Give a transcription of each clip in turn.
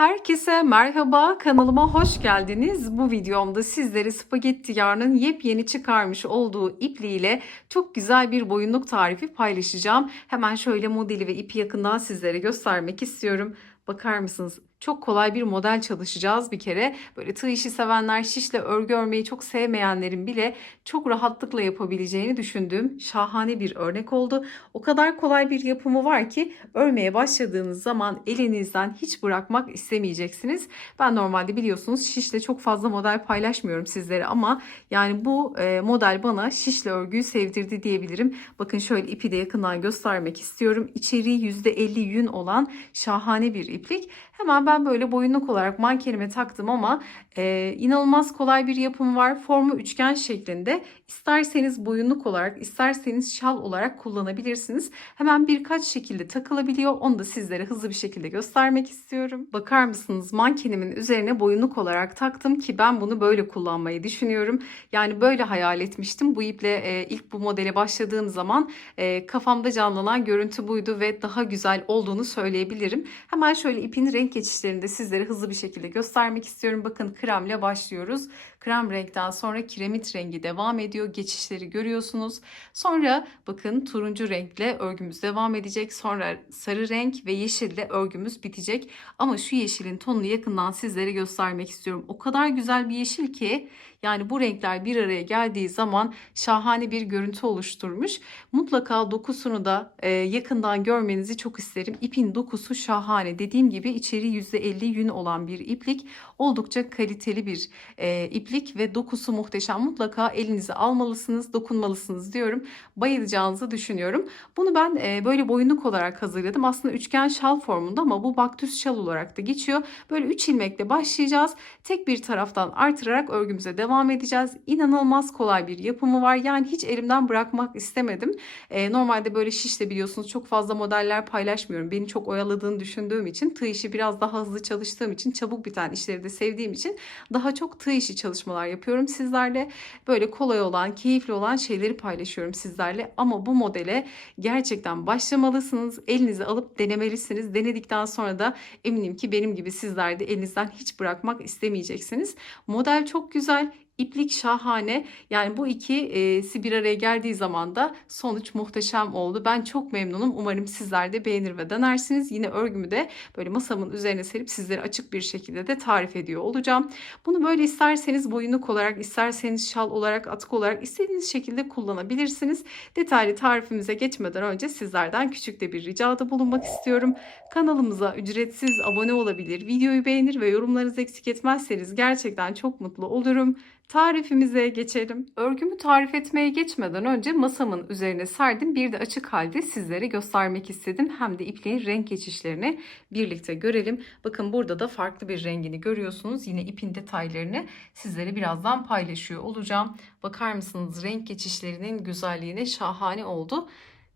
Herkese merhaba, kanalıma hoş geldiniz. Bu videomda sizlere spagetti yarının yepyeni çıkarmış olduğu ipliğiyle çok güzel bir boyunluk tarifi paylaşacağım. Hemen şöyle modeli ve ipi yakından sizlere göstermek istiyorum. Bakar mısınız? Çok kolay bir model çalışacağız bir kere. Böyle tığ işi sevenler, şişle örgü örmeyi çok sevmeyenlerin bile çok rahatlıkla yapabileceğini düşündüğüm şahane bir örnek oldu. O kadar kolay bir yapımı var ki örmeye başladığınız zaman elinizden hiç bırakmak istemeyeceksiniz. Ben normalde biliyorsunuz şişle çok fazla model paylaşmıyorum sizlere ama yani bu e, model bana şişle örgüyü sevdirdi diyebilirim. Bakın şöyle ipi de yakından göstermek istiyorum. İçeriği %50 yün olan şahane bir iplik. Hemen ben böyle boyunluk olarak mankenime taktım ama e, inanılmaz kolay bir yapım var. Formu üçgen şeklinde. İsterseniz boyunluk olarak, isterseniz şal olarak kullanabilirsiniz. Hemen birkaç şekilde takılabiliyor. Onu da sizlere hızlı bir şekilde göstermek istiyorum. Bakar mısınız mankenimin üzerine boyunluk olarak taktım ki ben bunu böyle kullanmayı düşünüyorum. Yani böyle hayal etmiştim. Bu iple e, ilk bu modele başladığım zaman e, kafamda canlanan görüntü buydu ve daha güzel olduğunu söyleyebilirim. Hemen şöyle ipin renk geçişlerini de sizlere hızlı bir şekilde göstermek istiyorum. Bakın kremle başlıyoruz. Krem renkten sonra kiremit rengi devam ediyor. Geçişleri görüyorsunuz. Sonra bakın turuncu renkle örgümüz devam edecek. Sonra sarı renk ve yeşille örgümüz bitecek. Ama şu yeşilin tonunu yakından sizlere göstermek istiyorum. O kadar güzel bir yeşil ki yani bu renkler bir araya geldiği zaman şahane bir görüntü oluşturmuş. Mutlaka dokusunu da e, yakından görmenizi çok isterim. İpin dokusu şahane. Dediğim gibi içeriği %50 yün olan bir iplik. Oldukça kaliteli bir e, iplik ve dokusu muhteşem. Mutlaka elinize almalısınız, dokunmalısınız diyorum. Bayılacağınızı düşünüyorum. Bunu ben e, böyle boyunluk olarak hazırladım. Aslında üçgen şal formunda ama bu baktüs şal olarak da geçiyor. Böyle 3 ilmekle başlayacağız. Tek bir taraftan artırarak örgümüze devam edeceğiz. İnanılmaz kolay bir yapımı var. Yani hiç elimden bırakmak istemedim. E, normalde böyle şişle biliyorsunuz çok fazla modeller paylaşmıyorum. Beni çok oyaladığını düşündüğüm için tığ işi biraz daha hızlı çalıştığım için çabuk biten işleri de sevdiğim için daha çok tığ işi çalışmalar yapıyorum sizlerle. Böyle kolay olan, keyifli olan şeyleri paylaşıyorum sizlerle. Ama bu modele gerçekten başlamalısınız. Elinize alıp denemelisiniz. Denedikten sonra da eminim ki benim gibi sizler de elinizden hiç bırakmak istemeyeceksiniz. Model çok güzel. İplik şahane. Yani bu ikisi bir araya geldiği zaman da sonuç muhteşem oldu. Ben çok memnunum. Umarım sizler de beğenir ve denersiniz. Yine örgümü de böyle masamın üzerine serip sizlere açık bir şekilde de tarif ediyor olacağım. Bunu böyle isterseniz boyunluk olarak, isterseniz şal olarak, atkı olarak istediğiniz şekilde kullanabilirsiniz. Detaylı tarifimize geçmeden önce sizlerden küçük de bir ricada bulunmak istiyorum. Kanalımıza ücretsiz abone olabilir, videoyu beğenir ve yorumlarınızı eksik etmezseniz gerçekten çok mutlu olurum. Tarifimize geçelim. Örgümü tarif etmeye geçmeden önce masamın üzerine serdim. Bir de açık halde sizlere göstermek istedim. Hem de ipliğin renk geçişlerini birlikte görelim. Bakın burada da farklı bir rengini görüyorsunuz. Yine ipin detaylarını sizlere birazdan paylaşıyor olacağım. Bakar mısınız renk geçişlerinin güzelliğine şahane oldu.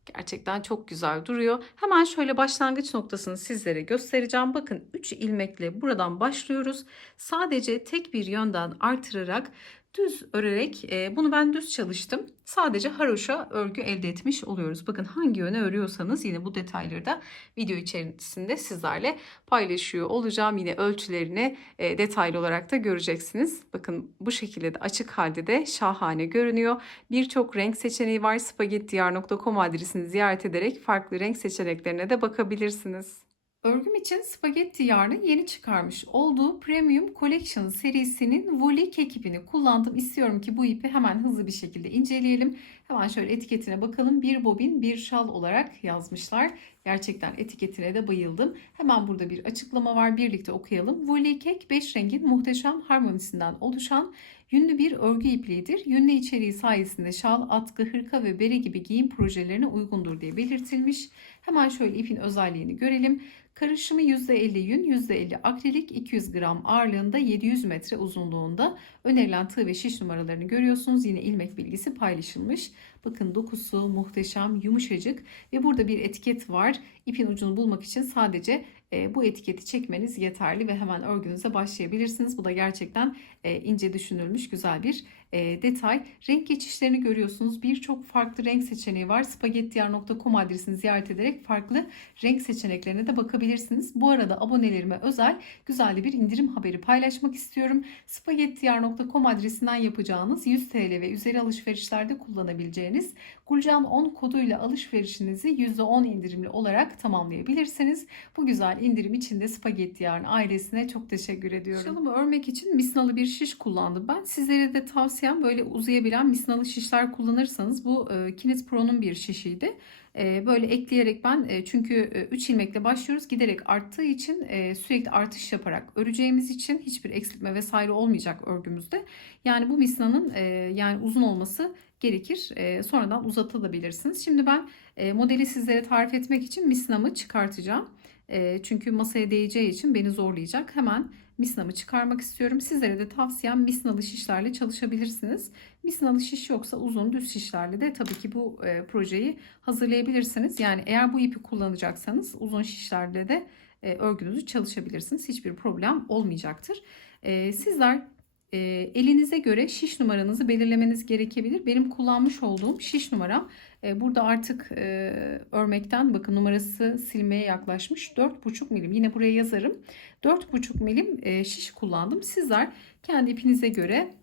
Gerçekten çok güzel duruyor. Hemen şöyle başlangıç noktasını sizlere göstereceğim. Bakın 3 ilmekle buradan başlıyoruz. Sadece tek bir yönden artırarak düz örerek e, bunu ben düz çalıştım. Sadece haroşa örgü elde etmiş oluyoruz. Bakın hangi yöne örüyorsanız yine bu detayları da video içerisinde sizlerle paylaşıyor olacağım. Yine ölçülerini e, detaylı olarak da göreceksiniz. Bakın bu şekilde de açık halde de şahane görünüyor. Birçok renk seçeneği var. spagettiyar.com adresini ziyaret ederek farklı renk seçeneklerine de bakabilirsiniz. Örgüm için spagetti yarını yeni çıkarmış olduğu Premium Collection serisinin Woolly kek ipini kullandım. İstiyorum ki bu ipi hemen hızlı bir şekilde inceleyelim. Hemen şöyle etiketine bakalım. Bir bobin bir şal olarak yazmışlar. Gerçekten etiketine de bayıldım. Hemen burada bir açıklama var. Birlikte okuyalım. Woolly kek 5 rengin muhteşem harmonisinden oluşan yünlü bir örgü ipliğidir. Yünlü içeriği sayesinde şal, atkı, hırka ve bere gibi giyim projelerine uygundur diye belirtilmiş. Hemen şöyle ipin özelliğini görelim. Karışımı %50 yün, %50 akrilik, 200 gram ağırlığında, 700 metre uzunluğunda. Önerilen tığ ve şiş numaralarını görüyorsunuz. Yine ilmek bilgisi paylaşılmış. Bakın dokusu muhteşem, yumuşacık ve burada bir etiket var. İpin ucunu bulmak için sadece e, bu etiketi çekmeniz yeterli ve hemen örgünüze başlayabilirsiniz. Bu da gerçekten e, ince düşünülmüş güzel bir e, detay. Renk geçişlerini görüyorsunuz. Birçok farklı renk seçeneği var. spagettiyar.com adresini ziyaret ederek farklı renk seçeneklerine de bakabilirsiniz. Bu arada abonelerime özel güzel bir indirim haberi paylaşmak istiyorum. spagettiyar.com adresinden yapacağınız 100 TL ve üzeri alışverişlerde kullanabileceğiniz Gulcan 10 koduyla alışverişinizi %10 indirimli olarak tamamlayabilirsiniz. Bu güzel indirim için de Spagetti Yarn ailesine çok teşekkür ediyorum. Şalımı örmek için misinalı bir şiş kullandım ben. Sizlere de tavsiyem böyle uzayabilen misinalı şişler kullanırsanız bu e, Kinet Pro'nun bir şişiydi. E, böyle ekleyerek ben e, çünkü 3 ilmekle başlıyoruz giderek arttığı için e, sürekli artış yaparak öreceğimiz için hiçbir eksiltme vesaire olmayacak örgümüzde. Yani bu misnanın e, yani uzun olması gerekir. E, sonradan uzatabilirsiniz. Şimdi ben e, modeli sizlere tarif etmek için misnamı çıkartacağım. E, çünkü masaya değeceği için beni zorlayacak. Hemen misnamı çıkarmak istiyorum. Sizlere de tavsiyem misnalı şişlerle çalışabilirsiniz. Misnalı şiş yoksa uzun düz şişlerle de tabii ki bu e, projeyi hazırlayabilirsiniz. Yani eğer bu ipi kullanacaksanız uzun şişlerle de e, örgünüzü çalışabilirsiniz. Hiçbir problem olmayacaktır. E, sizler e, elinize göre şiş numaranızı belirlemeniz gerekebilir. Benim kullanmış olduğum şiş numaram e, burada artık e, örmekten bakın numarası silmeye yaklaşmış 4,5 milim. Yine buraya yazarım. 4,5 milim e, şiş kullandım. Sizler kendi ipinize göre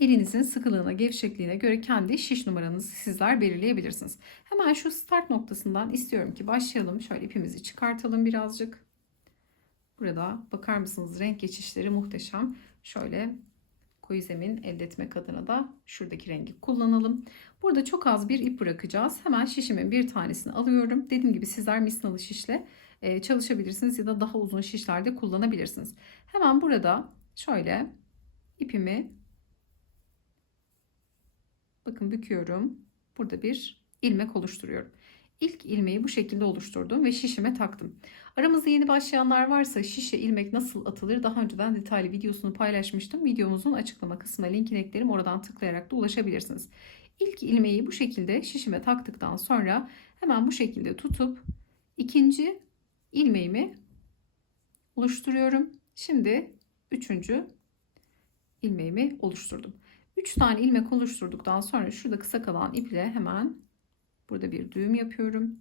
elinizin sıkılığına, gevşekliğine göre kendi şiş numaranızı sizler belirleyebilirsiniz. Hemen şu start noktasından istiyorum ki başlayalım. Şöyle ipimizi çıkartalım birazcık. Burada bakar mısınız renk geçişleri muhteşem. Şöyle koyu zemin elde etmek adına da şuradaki rengi kullanalım. Burada çok az bir ip bırakacağız. Hemen şişimin bir tanesini alıyorum. Dediğim gibi sizler misinalı şişle e, çalışabilirsiniz ya da daha uzun şişlerde kullanabilirsiniz. Hemen burada şöyle ipimi bakın büküyorum. Burada bir ilmek oluşturuyorum. İlk ilmeği bu şekilde oluşturdum ve şişime taktım. Aramızda yeni başlayanlar varsa şişe ilmek nasıl atılır daha önceden detaylı videosunu paylaşmıştım. Videomuzun açıklama kısmına linkini eklerim. Oradan tıklayarak da ulaşabilirsiniz. İlk ilmeği bu şekilde şişime taktıktan sonra hemen bu şekilde tutup ikinci ilmeğimi oluşturuyorum. Şimdi üçüncü ilmeğimi oluşturdum. 3 tane ilmek oluşturduktan sonra şurada kısa kalan iple hemen burada bir düğüm yapıyorum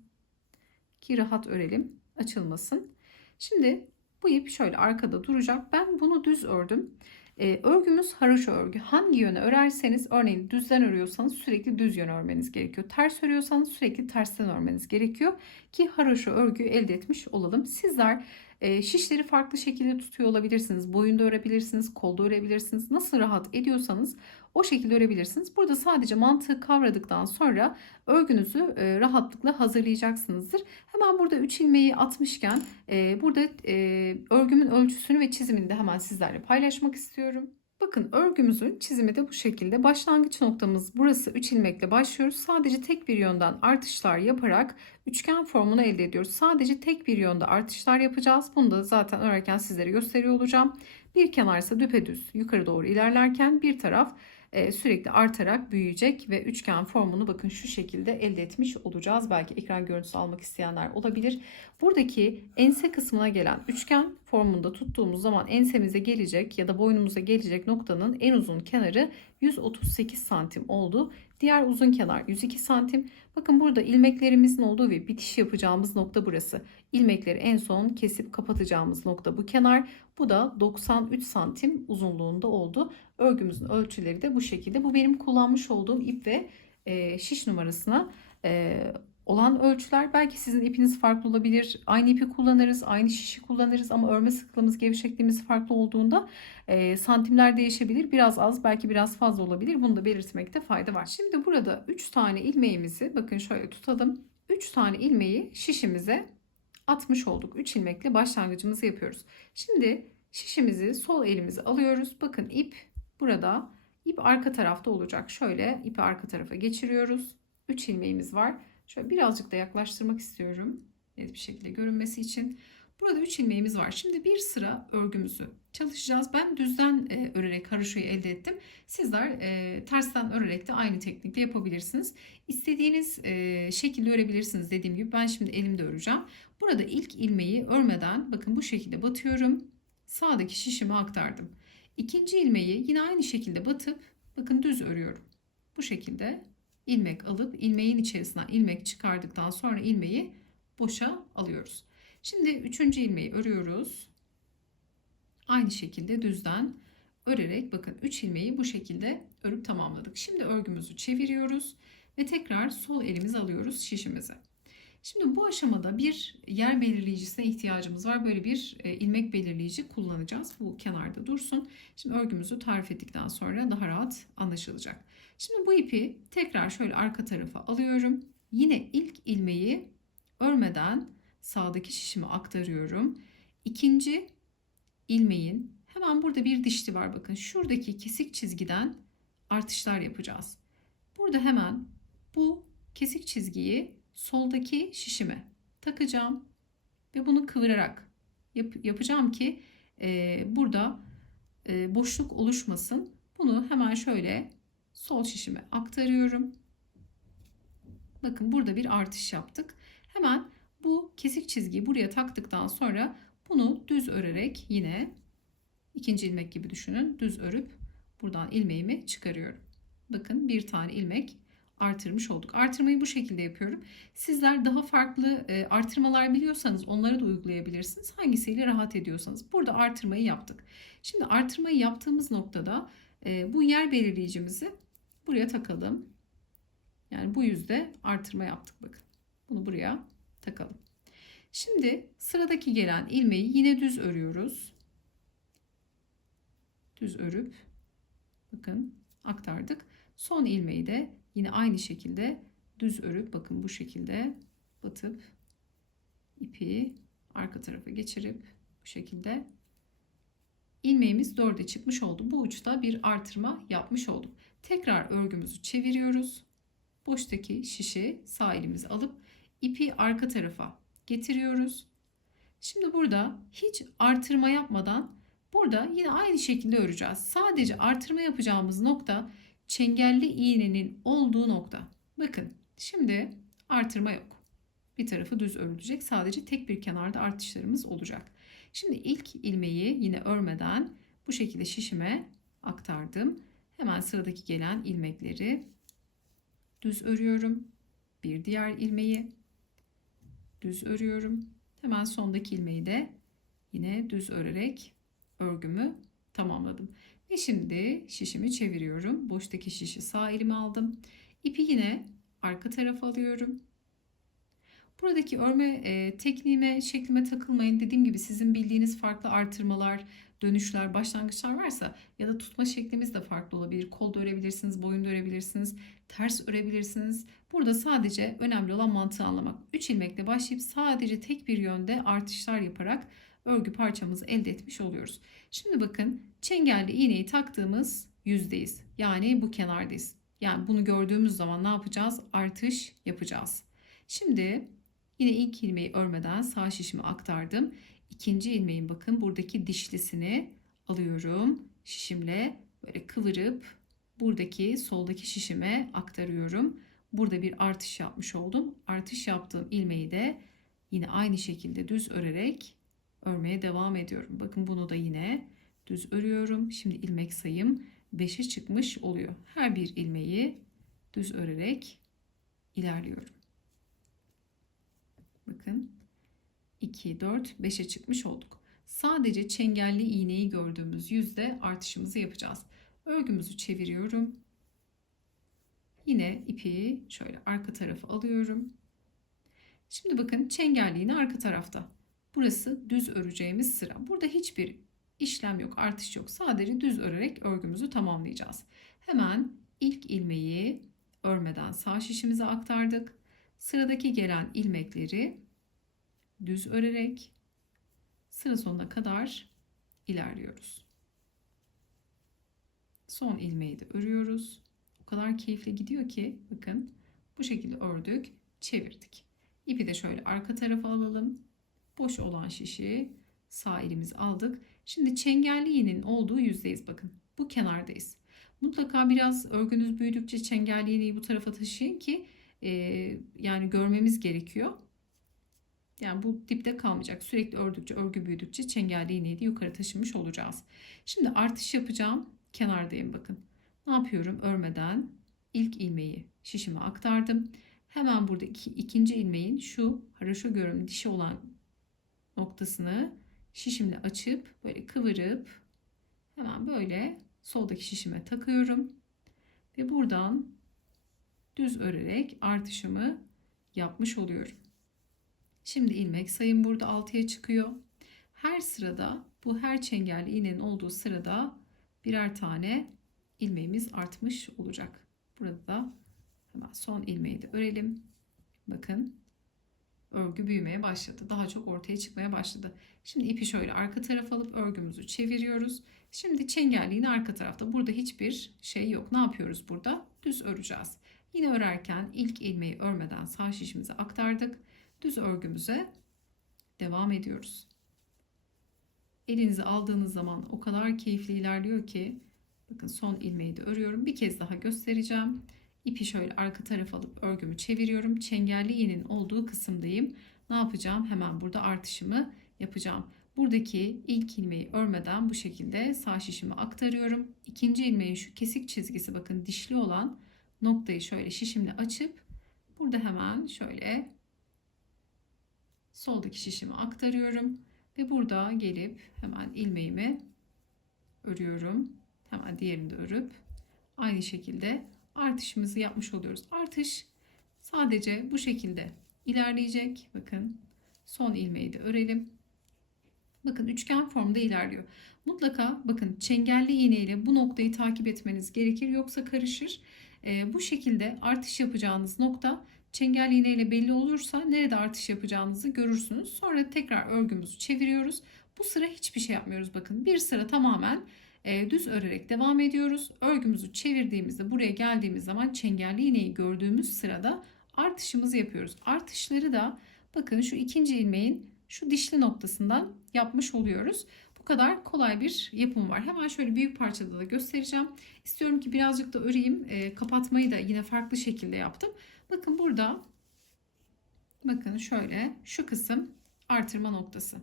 ki rahat örelim açılmasın. Şimdi bu ip şöyle arkada duracak. Ben bunu düz ördüm. Ee, örgümüz haroşa örgü. Hangi yöne örerseniz örneğin düzden örüyorsanız sürekli düz yön örmeniz gerekiyor. Ters örüyorsanız sürekli tersten örmeniz gerekiyor ki haroşa örgüyü elde etmiş olalım. Sizler e, şişleri farklı şekilde tutuyor olabilirsiniz. Boyunda örebilirsiniz, kolda örebilirsiniz. Nasıl rahat ediyorsanız o şekilde örebilirsiniz. Burada sadece mantığı kavradıktan sonra örgünüzü e, rahatlıkla hazırlayacaksınızdır. Hemen burada 3 ilmeği atmışken e, burada e, örgümün ölçüsünü ve çizimini de hemen sizlerle paylaşmak istiyorum. Bakın örgümüzün çizimi de bu şekilde. Başlangıç noktamız burası 3 ilmekle başlıyoruz. Sadece tek bir yönden artışlar yaparak üçgen formunu elde ediyoruz. Sadece tek bir yönde artışlar yapacağız. Bunu da zaten örerken sizlere gösteriyor olacağım. Bir kenar ise düpedüz yukarı doğru ilerlerken bir taraf sürekli artarak büyüyecek ve üçgen formunu bakın şu şekilde elde etmiş olacağız. Belki ekran görüntüsü almak isteyenler olabilir. Buradaki ense kısmına gelen üçgen formunda tuttuğumuz zaman ensemize gelecek ya da boynumuza gelecek noktanın en uzun kenarı 138 santim oldu. Diğer uzun kenar 102 santim. Bakın burada ilmeklerimizin olduğu ve bitiş yapacağımız nokta burası. İlmekleri en son kesip kapatacağımız nokta bu kenar. Bu da 93 santim uzunluğunda oldu. Örgümüzün ölçüleri de bu şekilde. Bu benim kullanmış olduğum ip ve e, şiş numarasına e, olan ölçüler. Belki sizin ipiniz farklı olabilir. Aynı ipi kullanırız, aynı şişi kullanırız ama örme sıklığımız, gevşekliğimiz farklı olduğunda e, santimler değişebilir. Biraz az, belki biraz fazla olabilir. Bunu da belirtmekte fayda var. Şimdi burada 3 tane ilmeğimizi bakın şöyle tutalım. 3 tane ilmeği şişimize atmış olduk. 3 ilmekle başlangıcımızı yapıyoruz. Şimdi şişimizi sol elimize alıyoruz. Bakın ip burada. İp arka tarafta olacak. Şöyle ipi arka tarafa geçiriyoruz. 3 ilmeğimiz var. Şöyle birazcık da yaklaştırmak istiyorum. Net bir şekilde görünmesi için. Burada 3 ilmeğimiz var. Şimdi bir sıra örgümüzü çalışacağız. Ben düzden e, örerek haroşayı elde ettim. Sizler e, tersten örerek de aynı teknikle yapabilirsiniz. İstediğiniz e, şekilde örebilirsiniz dediğim gibi. Ben şimdi elimde öreceğim. Burada ilk ilmeği örmeden bakın bu şekilde batıyorum. Sağdaki şişime aktardım. İkinci ilmeği yine aynı şekilde batıp bakın düz örüyorum. Bu şekilde ilmek alıp ilmeğin içerisinden ilmek çıkardıktan sonra ilmeği boşa alıyoruz. Şimdi üçüncü ilmeği örüyoruz. Aynı şekilde düzden örerek bakın 3 ilmeği bu şekilde örüp tamamladık. Şimdi örgümüzü çeviriyoruz ve tekrar sol elimizi alıyoruz şişimize. Şimdi bu aşamada bir yer belirleyicisine ihtiyacımız var. Böyle bir e, ilmek belirleyici kullanacağız. Bu kenarda dursun. Şimdi örgümüzü tarif ettikten sonra daha rahat anlaşılacak. Şimdi bu ipi tekrar şöyle arka tarafa alıyorum. Yine ilk ilmeği örmeden sağdaki şişime aktarıyorum. İkinci ilmeğin hemen burada bir dişli var bakın. Şuradaki kesik çizgiden artışlar yapacağız. Burada hemen bu kesik çizgiyi soldaki şişime takacağım ve bunu kıvırarak yap yapacağım ki e, burada e, boşluk oluşmasın. Bunu hemen şöyle sol şişime aktarıyorum. Bakın burada bir artış yaptık. Hemen bu kesik çizgiyi buraya taktıktan sonra bunu düz örerek yine ikinci ilmek gibi düşünün. Düz örüp buradan ilmeğimi çıkarıyorum. Bakın bir tane ilmek artırmış olduk. Artırmayı bu şekilde yapıyorum. Sizler daha farklı e, artırmalar biliyorsanız onları da uygulayabilirsiniz. Hangisiyle rahat ediyorsanız. Burada artırmayı yaptık. Şimdi artırmayı yaptığımız noktada e, bu yer belirleyicimizi buraya takalım. Yani bu yüzde artırma yaptık bakın. Bunu buraya takalım. Şimdi sıradaki gelen ilmeği yine düz örüyoruz. Düz örüp bakın aktardık. Son ilmeği de yine aynı şekilde düz örüp bakın bu şekilde batıp ipi arka tarafa geçirip bu şekilde ilmeğimiz dörde çıkmış oldu. Bu uçta bir artırma yapmış olduk. Tekrar örgümüzü çeviriyoruz. Boştaki şişi sağ elimizi alıp ipi arka tarafa getiriyoruz. Şimdi burada hiç artırma yapmadan burada yine aynı şekilde öreceğiz. Sadece artırma yapacağımız nokta çengelli iğnenin olduğu nokta. Bakın şimdi artırma yok. Bir tarafı düz örülecek. Sadece tek bir kenarda artışlarımız olacak. Şimdi ilk ilmeği yine örmeden bu şekilde şişime aktardım. Hemen sıradaki gelen ilmekleri düz örüyorum. Bir diğer ilmeği düz örüyorum. Hemen sondaki ilmeği de yine düz örerek örgümü tamamladım. Ve şimdi şişimi çeviriyorum. Boştaki şişi sağ elime aldım. İpi yine arka tarafa alıyorum. Buradaki örme e, tekniğime, şeklime takılmayın. Dediğim gibi sizin bildiğiniz farklı artırmalar, dönüşler, başlangıçlar varsa ya da tutma şeklimiz de farklı olabilir. Kol örebilirsiniz, boyun örebilirsiniz, ters örebilirsiniz. Burada sadece önemli olan mantığı anlamak. 3 ilmekle başlayıp sadece tek bir yönde artışlar yaparak örgü parçamızı elde etmiş oluyoruz. Şimdi bakın çengelli iğneyi taktığımız yüzdeyiz. Yani bu kenardayız. Yani bunu gördüğümüz zaman ne yapacağız? Artış yapacağız. Şimdi yine ilk ilmeği örmeden sağ şişimi aktardım. İkinci ilmeğin bakın buradaki dişlisini alıyorum. Şişimle böyle kıvırıp buradaki soldaki şişime aktarıyorum. Burada bir artış yapmış oldum. Artış yaptığım ilmeği de yine aynı şekilde düz örerek örmeye devam ediyorum. Bakın bunu da yine düz örüyorum. Şimdi ilmek sayım 5'e çıkmış oluyor. Her bir ilmeği düz örerek ilerliyorum. Bakın 2, 4, 5'e çıkmış olduk. Sadece çengelli iğneyi gördüğümüz yüzde artışımızı yapacağız. Örgümüzü çeviriyorum. Yine ipi şöyle arka tarafa alıyorum. Şimdi bakın çengelli iğne arka tarafta. Burası düz öreceğimiz sıra. Burada hiçbir işlem yok, artış yok. Sadece düz örerek örgümüzü tamamlayacağız. Hemen ilk ilmeği örmeden sağ şişimize aktardık. Sıradaki gelen ilmekleri düz örerek sıra sonuna kadar ilerliyoruz. Son ilmeği de örüyoruz. O kadar keyifli gidiyor ki bakın bu şekilde ördük, çevirdik. İpi de şöyle arka tarafa alalım. Boş olan şişi sağ elimizi aldık. Şimdi çengelli iğnenin olduğu yüzdeyiz bakın. Bu kenardayız. Mutlaka biraz örgünüz büyüdükçe çengelli iğneyi bu tarafa taşıyın ki e, yani görmemiz gerekiyor. Yani bu dipte kalmayacak. Sürekli ördükçe, örgü büyüdükçe çengelli iğneyi de yukarı taşımış olacağız. Şimdi artış yapacağım. Kenardayım bakın. ne yapıyorum? Örmeden ilk ilmeği şişime aktardım. Hemen burada iki, ikinci ilmeğin şu haraşo görünümlü dişi olan noktasını şişimle açıp böyle kıvırıp hemen böyle soldaki şişime takıyorum. Ve buradan düz örerek artışımı yapmış oluyorum. Şimdi ilmek sayım burada 6'ya çıkıyor. Her sırada bu her çengelli iğnenin olduğu sırada birer tane ilmeğimiz artmış olacak. Burada da hemen son ilmeği de örelim. Bakın örgü büyümeye başladı. Daha çok ortaya çıkmaya başladı. Şimdi ipi şöyle arka tarafa alıp örgümüzü çeviriyoruz. Şimdi çengelliğin arka tarafta. Burada hiçbir şey yok. Ne yapıyoruz burada? Düz öreceğiz. Yine örerken ilk ilmeği örmeden sağ şişimize aktardık. Düz örgümüze devam ediyoruz. Elinizi aldığınız zaman o kadar keyifli ilerliyor ki bakın son ilmeği de örüyorum. Bir kez daha göstereceğim. İpi şöyle arka tarafa alıp örgümü çeviriyorum. Çengelli iğnenin olduğu kısımdayım. Ne yapacağım? Hemen burada artışımı yapacağım. Buradaki ilk ilmeği örmeden bu şekilde sağ şişimi aktarıyorum. İkinci ilmeğin şu kesik çizgisi bakın dişli olan noktayı şöyle şişimle açıp burada hemen şöyle soldaki şişimi aktarıyorum ve burada gelip hemen ilmeğimi örüyorum. Hemen diğerini de örüp aynı şekilde artışımızı yapmış oluyoruz. Artış sadece bu şekilde ilerleyecek. Bakın son ilmeği de örelim. Bakın üçgen formda ilerliyor. Mutlaka bakın çengelli iğne ile bu noktayı takip etmeniz gerekir yoksa karışır. Ee, bu şekilde artış yapacağınız nokta çengelli iğne ile belli olursa nerede artış yapacağınızı görürsünüz. Sonra tekrar örgümüzü çeviriyoruz. Bu sıra hiçbir şey yapmıyoruz bakın. Bir sıra tamamen e, düz örerek devam ediyoruz. Örgümüzü çevirdiğimizde buraya geldiğimiz zaman çengelli iğneyi gördüğümüz sırada artışımızı yapıyoruz. Artışları da bakın şu ikinci ilmeğin şu dişli noktasından yapmış oluyoruz. Kadar kolay bir yapım var. Hemen şöyle büyük parçada da göstereceğim. İstiyorum ki birazcık da öreyim. E, kapatmayı da yine farklı şekilde yaptım. Bakın burada bakın şöyle şu kısım artırma noktası.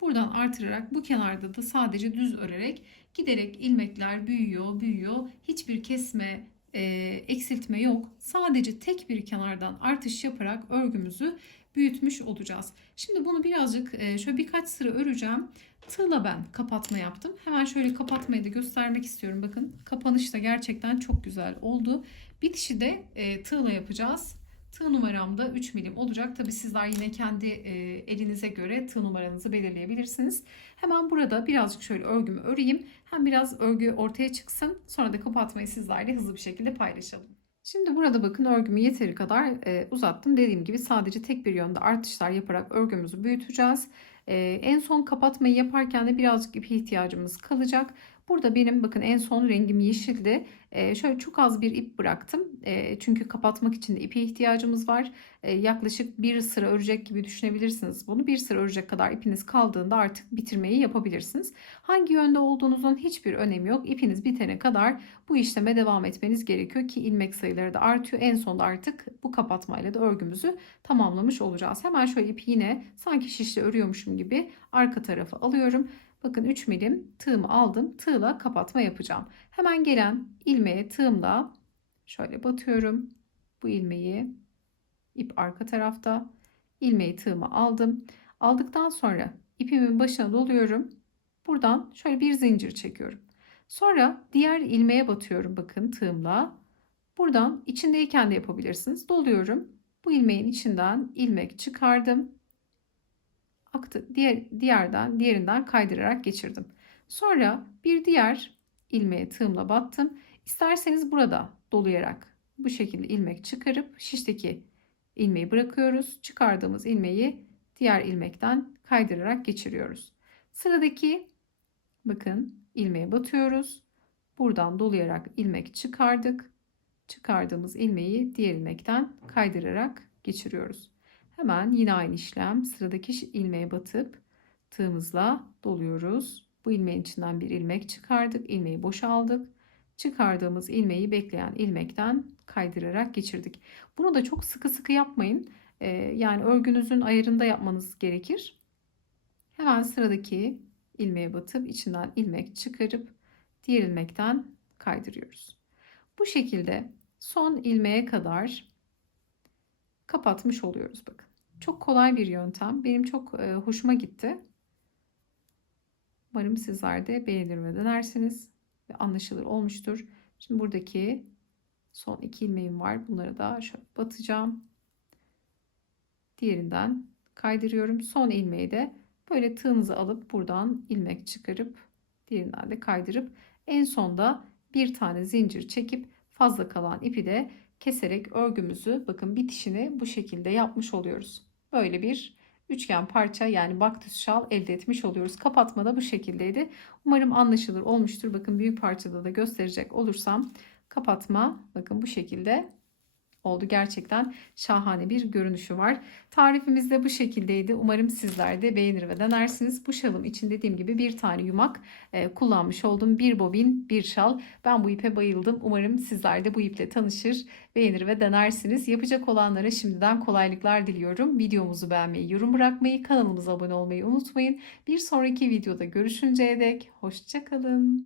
Buradan artırarak bu kenarda da sadece düz örerek giderek ilmekler büyüyor, büyüyor. Hiçbir kesme, e, eksiltme yok. Sadece tek bir kenardan artış yaparak örgümüzü büyütmüş olacağız. Şimdi bunu birazcık e, şöyle birkaç sıra öreceğim. Tığla ben kapatma yaptım. Hemen şöyle kapatmayı da göstermek istiyorum. Bakın kapanış da gerçekten çok güzel oldu. Bitişi de e, tığla yapacağız. Tığ numaram da 3 milim olacak. Tabi sizler yine kendi e, elinize göre tığ numaranızı belirleyebilirsiniz. Hemen burada birazcık şöyle örgümü öreyim. Hem biraz örgü ortaya çıksın. Sonra da kapatmayı sizlerle hızlı bir şekilde paylaşalım. Şimdi burada bakın örgümü yeteri kadar e, uzattım. Dediğim gibi sadece tek bir yönde artışlar yaparak örgümüzü büyüteceğiz. E, en son kapatmayı yaparken de birazcık ipi ihtiyacımız kalacak. Burada benim bakın en son rengim yeşildi. Şöyle çok az bir ip bıraktım. Çünkü kapatmak için de ipe ihtiyacımız var. Yaklaşık bir sıra örecek gibi düşünebilirsiniz bunu. Bir sıra örecek kadar ipiniz kaldığında artık bitirmeyi yapabilirsiniz. Hangi yönde olduğunuzun hiçbir önemi yok. İpiniz bitene kadar bu işleme devam etmeniz gerekiyor ki ilmek sayıları da artıyor. En sonunda artık bu kapatmayla da örgümüzü tamamlamış olacağız. Hemen şöyle ipi yine sanki şişle örüyormuşum gibi arka tarafa alıyorum. Bakın 3 milim tığımı aldım. Tığla kapatma yapacağım. Hemen gelen ilmeğe tığımla şöyle batıyorum. Bu ilmeği ip arka tarafta. ilmeği tığımı aldım. Aldıktan sonra ipimin başına doluyorum. Buradan şöyle bir zincir çekiyorum. Sonra diğer ilmeğe batıyorum bakın tığımla. Buradan içindeyken de yapabilirsiniz. Doluyorum. Bu ilmeğin içinden ilmek çıkardım aktı, diğer, diğerden, diğerinden kaydırarak geçirdim. Sonra bir diğer ilmeğe tığımla battım. İsterseniz burada dolayarak bu şekilde ilmek çıkarıp şişteki ilmeği bırakıyoruz. Çıkardığımız ilmeği diğer ilmekten kaydırarak geçiriyoruz. Sıradaki bakın ilmeğe batıyoruz. Buradan dolayarak ilmek çıkardık. Çıkardığımız ilmeği diğer ilmekten kaydırarak geçiriyoruz. Hemen yine aynı işlem sıradaki ilmeğe batıp tığımızla doluyoruz. Bu ilmeğin içinden bir ilmek çıkardık. ilmeği boşaldık. Çıkardığımız ilmeği bekleyen ilmekten kaydırarak geçirdik. Bunu da çok sıkı sıkı yapmayın. Ee, yani örgünüzün ayarında yapmanız gerekir. Hemen sıradaki ilmeğe batıp içinden ilmek çıkarıp diğer ilmekten kaydırıyoruz. Bu şekilde son ilmeğe kadar kapatmış oluyoruz bakın. Çok kolay bir yöntem. Benim çok e, hoşuma gitti. Umarım sizler de beğenir ve denersiniz ve anlaşılır olmuştur. Şimdi buradaki son iki ilmeğim var. Bunları da şöyle batacağım. Diğerinden kaydırıyorum. Son ilmeği de böyle tığınızı alıp buradan ilmek çıkarıp diğerinden de kaydırıp en sonda bir tane zincir çekip fazla kalan ipi de keserek örgümüzü bakın bitişini bu şekilde yapmış oluyoruz. Böyle bir üçgen parça yani baktüs şal elde etmiş oluyoruz. Kapatma da bu şekildeydi. Umarım anlaşılır olmuştur. Bakın büyük parçada da gösterecek olursam kapatma bakın bu şekilde oldu. Gerçekten şahane bir görünüşü var. Tarifimiz de bu şekildeydi. Umarım sizler de beğenir ve denersiniz. Bu şalım için dediğim gibi bir tane yumak e, kullanmış oldum. Bir bobin, bir şal. Ben bu ipe bayıldım. Umarım sizler de bu iple tanışır, beğenir ve denersiniz. Yapacak olanlara şimdiden kolaylıklar diliyorum. Videomuzu beğenmeyi, yorum bırakmayı, kanalımıza abone olmayı unutmayın. Bir sonraki videoda görüşünceye dek hoşçakalın.